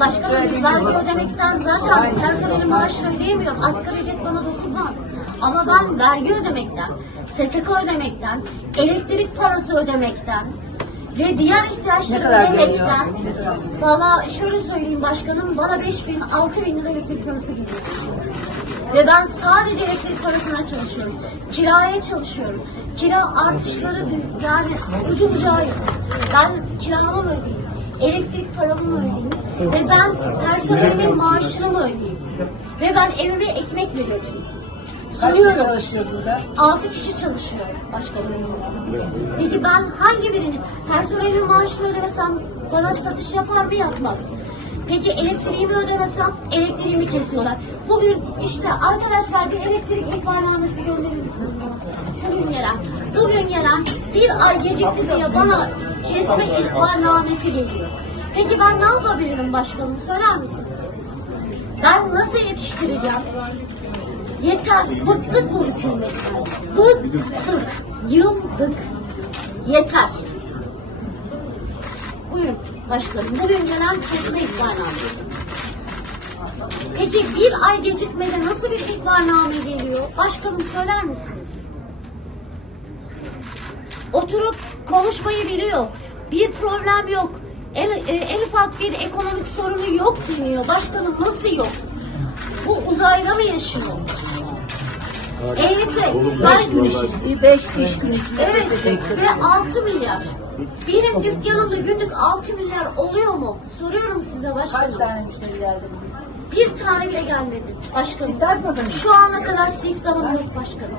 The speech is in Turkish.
Biz vergi ödemekten zaten personelin maaşını ödeyemiyorum. Asgari ücret bana dokunmaz. Ama ben vergi ödemekten, SSK ödemekten, elektrik parası ödemekten ve diğer ihtiyaçları ödemekten valla şöyle söyleyeyim başkanım bana 5 bin 6 bin lira elektrik parası gidiyor. Ve ben sadece elektrik parasına çalışıyorum. Kiraya çalışıyorum. Kira artışları yani ucu bucağı yok. Ben kiramı mı ödeyeyim? Elektrik paramı mı ödeyeyim? Ve ben personelimin maaşını ödeyeyim? Ve ben evime ekmek mi götüreyim? Kaç kişi Soruyorum. çalışıyor burada? 6 kişi çalışıyor başkanım. Peki ben hangi birini? Personelin maaşını ödemesem bana satış yapar mı yapmaz. Peki elektriğimi ödemesem elektriğimi kesiyorlar. Bugün işte arkadaşlar bir elektrik ihbarnamesi gönderir misiniz bana? Bugün gelen, bugün gelen bir ay gecikti diye bana kesme ihbarnamesi geliyor. Peki ben ne yapabilirim başkanım söyler misiniz? Ben nasıl yetiştireceğim? Yeter. Bıktık bu hükümetten. Bıktık. Yıldık. Yeter. Buyurun başkanım. Bugün gelen kesme ihbarnamesi. Peki bir ay gecikmede nasıl bir ihbarname geliyor? Başkanım söyler misiniz? Oturup konuşmayı biliyor. Bir problem yok. En, e, en ufak bir ekonomik sorunu yok deniyor. Başkanım nasıl yok? Bu uzayda mı yaşıyor? Eğitim, Beş gün içinde, beş iş gün içinde. Evet ve 6 milyar. Benim dükkanımda günlük 6 milyar oluyor mu? Soruyorum size Kaç başkanım. tane müşteri geldi? Bir tane bile gelmedi başkanım. Bakın? Şu ana kadar siftahım yok başkanım.